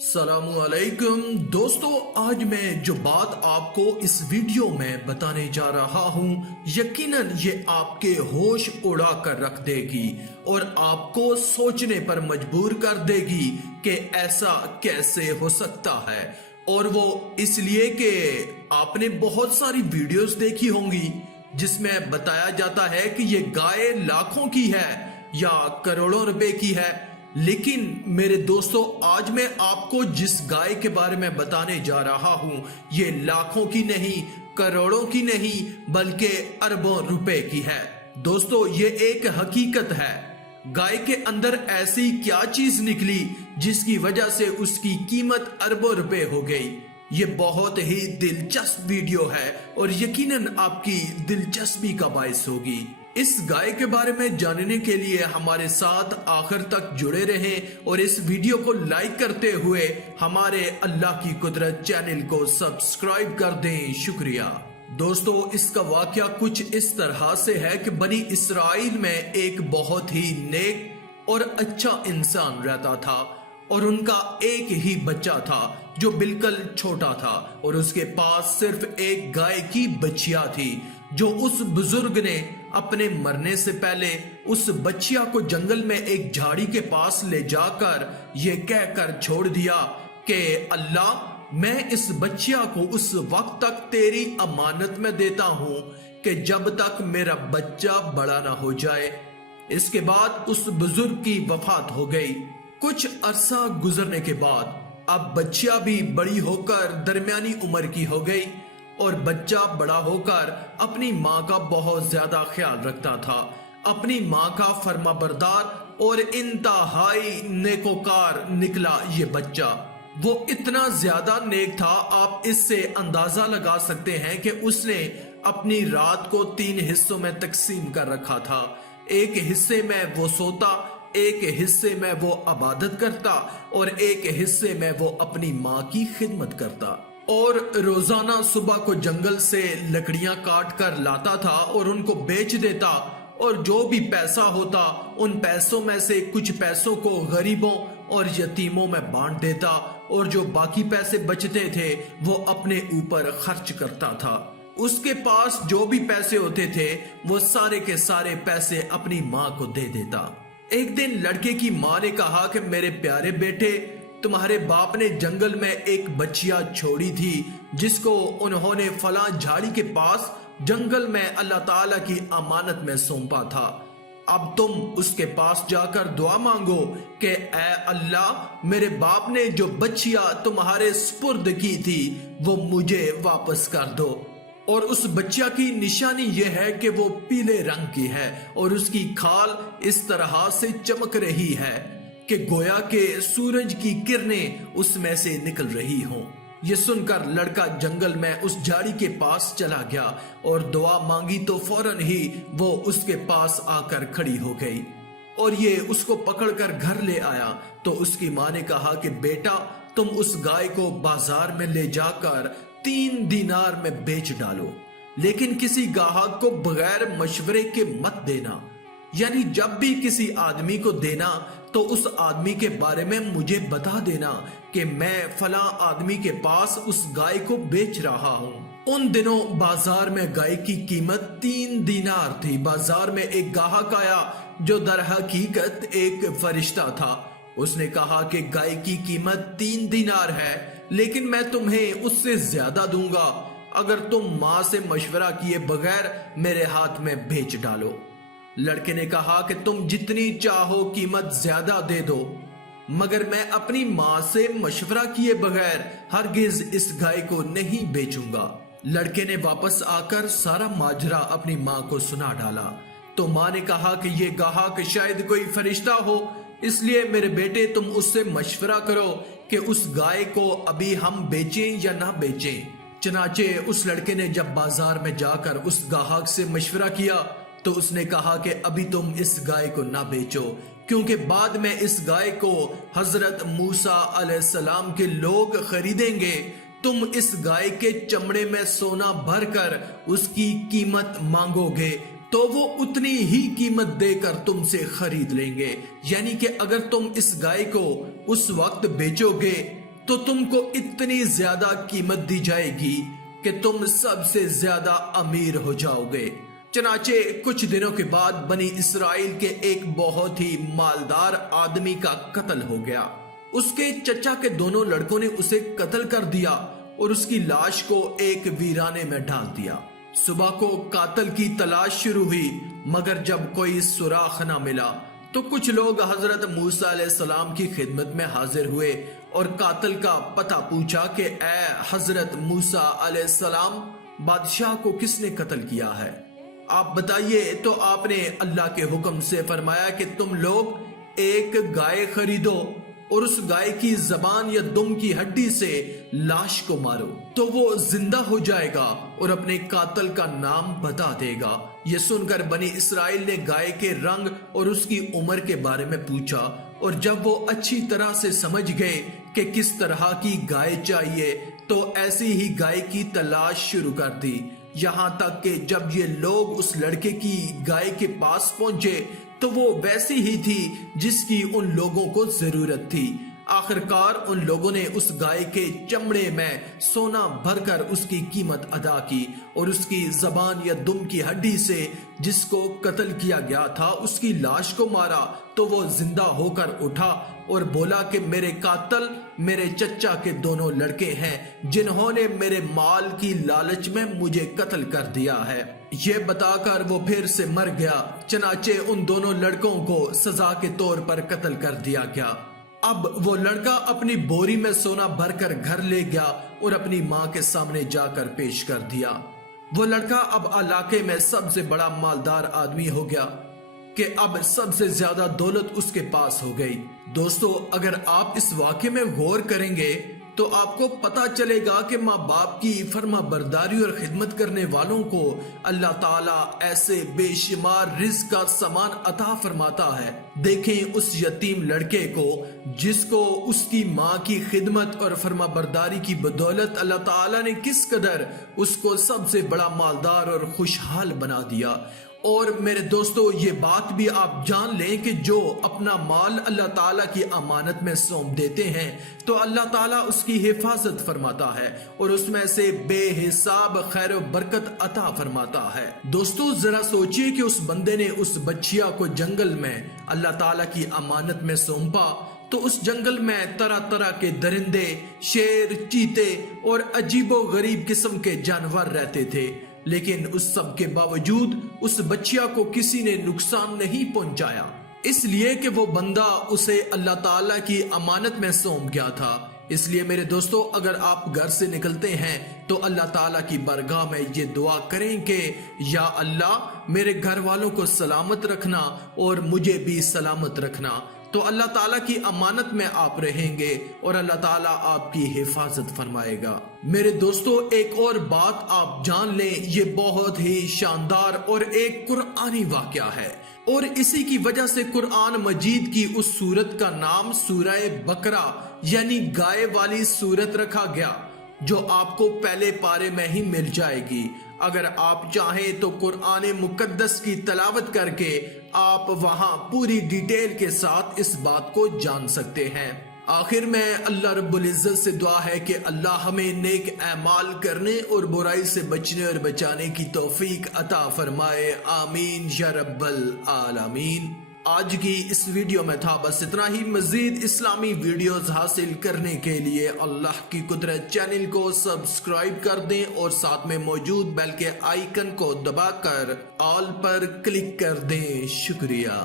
السلام علیکم دوستو، آج میں جو بات آپ کو اس ویڈیو میں بتانے جا رہا ہوں یقیناً یہ آپ کے ہوش اڑا کر رکھ دے گی اور آپ کو سوچنے پر مجبور کر دے گی کہ ایسا کیسے ہو سکتا ہے۔ اور وہ اس لیے کہ آپ نے بہت ساری ویڈیوز دیکھی ہوں گی جس میں بتایا جاتا ہے کہ یہ گائے لاکھوں کی ہے یا کروڑوں روپے کی ہے، لیکن میرے دوستو آج میں آپ کو جس گائے کے بارے میں بتانے جا رہا ہوں یہ لاکھوں کی نہیں، کروڑوں کی نہیں، بلکہ اربوں روپے کی ہے۔ دوستو یہ ایک حقیقت ہے، گائے کے اندر ایسی کیا چیز نکلی جس کی وجہ سے اس کی قیمت اربوں روپے ہو گئی۔ یہ بہت ہی دلچسپ ویڈیو ہے اور یقیناً آپ کی دلچسپی کا باعث ہوگی۔ اس گائے کے بارے میں جاننے کے لیے ہمارے ساتھ آخر تک جڑے رہیں اور اس ویڈیو کو لائک کرتے ہوئے ہمارے اللہ کی قدرت چینل کو سبسکرائب کر دیں۔ شکریہ۔ دوستو اس کا واقعہ کچھ اس طرح سے ہے کہ بنی اسرائیل میں ایک بہت ہی نیک اور اچھا انسان رہتا تھا اور ان کا ایک ہی بچہ تھا جو بالکل چھوٹا تھا اور اس کے پاس صرف ایک گائے کی بچیا تھی جو اس بزرگ نے اپنے مرنے سے پہلے اس بچیا کو جنگل میں ایک جھاڑی کے پاس لے جا کر یہ کہہ کر چھوڑ دیا کہ اللہ میں اس بچیا کو اس وقت تک تیری امانت میں دیتا ہوں کہ جب تک میرا بچہ بڑا نہ ہو جائے۔ اس کے بعد اس بزرگ کی وفات ہو گئی۔ کچھ عرصہ گزرنے کے بعد اب بچیا بھی بڑی ہو کر درمیانی عمر کی ہو گئی اور بچہ بڑا ہو کر اپنی ماں کا بہت زیادہ خیال رکھتا تھا، اپنی ماں کا فرما بردار اور انتہائی نیکوکار نکلا یہ بچہ۔ وہ اتنا زیادہ نیک تھا، آپ اس سے اندازہ لگا سکتے ہیں کہ اس نے اپنی رات کو 3 حصوں میں تقسیم کر رکھا تھا۔ ایک حصے میں وہ سوتا، ایک حصے میں وہ عبادت کرتا اور ایک حصے میں وہ اپنی ماں کی خدمت کرتا، اور روزانہ صبح کو جنگل سے لکڑیاں کاٹ کر لاتا تھا اور ان کو بیچ دیتا اور جو بھی پیسہ ہوتا ان پیسوں میں سے کچھ پیسوں کو غریبوں اور یتیموں میں بانٹ دیتا اور جو باقی پیسے بچتے تھے وہ اپنے اوپر خرچ کرتا تھا۔ اس کے پاس جو بھی پیسے ہوتے تھے وہ سارے کے سارے پیسے اپنی ماں کو دے دیتا۔ ایک دن لڑکے کی ماں نے کہا کہ میرے پیارے بیٹے، تمہارے باپ نے جنگل میں ایک بچیا چھوڑی تھی جس کو انہوں نے فلاں جھاڑی کے پاس جنگل میں اللہ تعالیٰ کی امانت میں سونپا تھا۔ اب تم اس کے پاس جا کر دعا مانگو کہ اے اللہ میرے باپ نے جو بچیا تمہارے سپرد کی تھی وہ مجھے واپس کر دو۔ اور اس بچیا کی نشانی یہ ہے کہ وہ پیلے رنگ کی ہے اور اس کی کھال اس طرح سے چمک رہی ہے کہ گویا کہ سورج کی کرنیں اس میں سے نکل رہی ہوں۔ یہ سن کر لڑکا جنگل میں اس جھاڑی کے پاس چلا گیا اور دعا مانگی تو فوراً ہی وہ اس کے پاس آ کر کھڑی ہو گئی اور یہ اس کو پکڑ کر گھر لے آیا۔ تو اس کی ماں نے کہا کہ بیٹا تم اس گائے کو بازار میں لے جا کر 3 دینار میں بیچ ڈالو، لیکن کسی گاہک کو بغیر مشورے کے مت دینا، یعنی جب بھی کسی آدمی کو دینا تو اس آدمی کے بارے میں مجھے بتا دینا کہ میں فلاں آدمی کے پاس اس گائے کو بیچ رہا ہوں۔ ان دنوں بازار میں گائے کی قیمت 3 دینار تھی۔ بازار میں ایک گاہک آیا جو در حقیقت ایک فرشتہ تھا۔ اس نے کہا کہ گائے کی قیمت 3 دینار ہے لیکن میں تمہیں اس سے زیادہ دوں گا اگر تم ماں سے مشورہ کیے بغیر میرے ہاتھ میں بیچ ڈالو۔ لڑکے نے کہا کہ تم جتنی چاہو قیمت زیادہ دے دو مگر میں اپنی ماں سے مشورہ کیے بغیر ہرگز اس گائے کو نہیں بیچوں گا۔ لڑکے نے واپس آ کر سارا ماجرا اپنی ماں کو سنا ڈالا تو ماں نے کہا کہ یہ گاہک شاید کوئی فرشتہ ہو، اس لیے میرے بیٹے تم اس سے مشورہ کرو کہ اس گائے کو ابھی ہم بیچیں یا نہ بیچیں۔ چنانچہ اس لڑکے نے جب بازار میں جا کر اس گاہک سے مشورہ کیا تو اس نے کہا کہ ابھی تم اس گائے کو نہ بیچو کیونکہ بعد میں اس گائے کو حضرت موسیٰ علیہ السلام کے لوگ خریدیں گے۔ تم اس گائے کے چمڑے میں سونا بھر کر اس کی قیمت مانگو گے تو وہ اتنی ہی قیمت دے کر تم سے خرید لیں گے، یعنی کہ اگر تم اس گائے کو اس وقت بیچو گے تو تم کو اتنی زیادہ قیمت دی جائے گی کہ تم سب سے زیادہ امیر ہو جاؤ گے۔ چنانچہ کچھ دنوں کے بعد بنی اسرائیل کے ایک بہت ہی مالدار آدمی کا قتل ہو گیا۔ اس کے چچا کے دونوں لڑکوں نے اسے قتل کر دیا اور اس کی لاش کو ایک ویرانے میں ڈال دیا۔ صبح کو قاتل کی تلاش شروع ہوئی، مگر جب کوئی سراغ نہ ملا تو کچھ لوگ حضرت موسیٰ علیہ السلام کی خدمت میں حاضر ہوئے اور قاتل کا پتہ پوچھا کہ اے حضرت موسیٰ علیہ السلام، بادشاہ کو کس نے قتل کیا ہے؟ آپ بتائیے۔ تو آپ نے اللہ کے حکم سے فرمایا کہ تم لوگ ایک گائے خریدو اور اس گائے کی زبان یا دم کی ہڈی سے لاش کو مارو تو وہ زندہ ہو جائے گا اور اپنے قاتل کا نام بتا دے گا۔ یہ سن کر بنی اسرائیل نے گائے کے رنگ اور اس کی عمر کے بارے میں پوچھا، اور جب وہ اچھی طرح سے سمجھ گئے کہ کس طرح کی گائے چاہیے تو ایسی ہی گائے کی تلاش شروع کر دی، یہاں تک کہ جب یہ لوگ اس لڑکے کی گائے کے پاس پہنچے تو وہ ویسی ہی تھی جس کی ان لوگوں کو ضرورت تھی۔ آخرکار ان لوگوں نے اس گائے کے چمڑے میں سونا بھر کر اس کی قیمت ادا کی اور اس کی زبان یا دم کی ہڈی سے جس کو قتل کیا گیا تھا اس کی لاش کو مارا تو وہ زندہ ہو کر اٹھا اور بولا کہ میرے قاتل میرے چچا کے دونوں لڑکے ہیں جنہوں نے میرے مال کی لالچ میں مجھے قتل کر دیا ہے۔ یہ بتا کر وہ پھر سے مر گیا۔ چنانچہ ان دونوں لڑکوں کو سزا کے طور پر قتل کر دیا گیا۔ اب وہ لڑکا اپنی بوری میں سونا بھر کر گھر لے گیا اور اپنی ماں کے سامنے جا کر پیش کر دیا۔ وہ لڑکا اب علاقے میں سب سے بڑا مالدار آدمی ہو گیا کہ اب سب سے زیادہ دولت اس کے پاس ہو گئی۔ دوستو، اگر آپ اس واقعے میں غور کریں گے تو آپ کو پتا چلے گا کہ ماں باپ کی فرما برداری اور خدمت کرنے والوں کو اللہ تعالیٰ ایسے بے شمار رزق کا سامان عطا فرماتا ہے۔ دیکھیں اس یتیم لڑکے کو جس کو اس کی ماں کی خدمت اور فرما برداری کی بدولت اللہ تعالیٰ نے کس قدر اس کو سب سے بڑا مالدار اور خوشحال بنا دیا۔ اور میرے دوستو، یہ بات بھی آپ جان لیں کہ جو اپنا مال اللہ تعالیٰ کی امانت میں سونپ دیتے ہیں تو اللہ تعالیٰ اس کی حفاظت فرماتا ہے اور اس میں سے بے حساب خیر و برکت عطا فرماتا ہے۔ دوستو، ذرا سوچئے کہ اس بندے نے اس بچیا کو جنگل میں اللہ تعالیٰ کی امانت میں سونپا تو اس جنگل میں طرح طرح کے درندے، شیر، چیتے اور عجیب و غریب قسم کے جانور رہتے تھے، لیکن اس سب کے باوجود اس بچیا کو کسی نے نقصان نہیں پہنچایا، اس لیے کہ وہ بندہ اسے اللہ تعالیٰ کی امانت میں سونپ گیا تھا۔ اس لیے میرے دوستو، اگر آپ گھر سے نکلتے ہیں تو اللہ تعالیٰ کی بارگاہ میں یہ دعا کریں کہ یا اللہ میرے گھر والوں کو سلامت رکھنا اور مجھے بھی سلامت رکھنا، تو اللہ تعالیٰ کی امانت میں آپ رہیں گے اور اللہ تعالیٰ آپ کی حفاظت فرمائے گا۔ میرے دوستو، ایک اور بات آپ جان لیں، یہ بہت ہی شاندار اور ایک قرآنی واقعہ ہے، اور اسی کی وجہ سے قرآن مجید کی اس سورت کا نام سورہ بقرہ یعنی گائے والی سورت رکھا گیا، جو آپ کو پہلے پارے میں ہی مل جائے گی۔ اگر آپ چاہیں تو قرآن مقدس کی تلاوت کر کے آپ وہاں پوری ڈیٹیل کے ساتھ اس بات کو جان سکتے ہیں۔ آخر میں اللہ رب العزت سے دعا ہے کہ اللہ ہمیں نیک اعمال کرنے اور برائی سے بچنے اور بچانے کی توفیق عطا فرمائے، آمین یا رب العالمین۔ آج کی اس ویڈیو میں تھا بس اتنا ہی۔ مزید اسلامی ویڈیوز حاصل کرنے کے لیے اللہ کی قدرت چینل کو سبسکرائب کر دیں اور ساتھ میں موجود بیل کے آئیکن کو دبا کر آل پر کلک کر دیں۔ شکریہ۔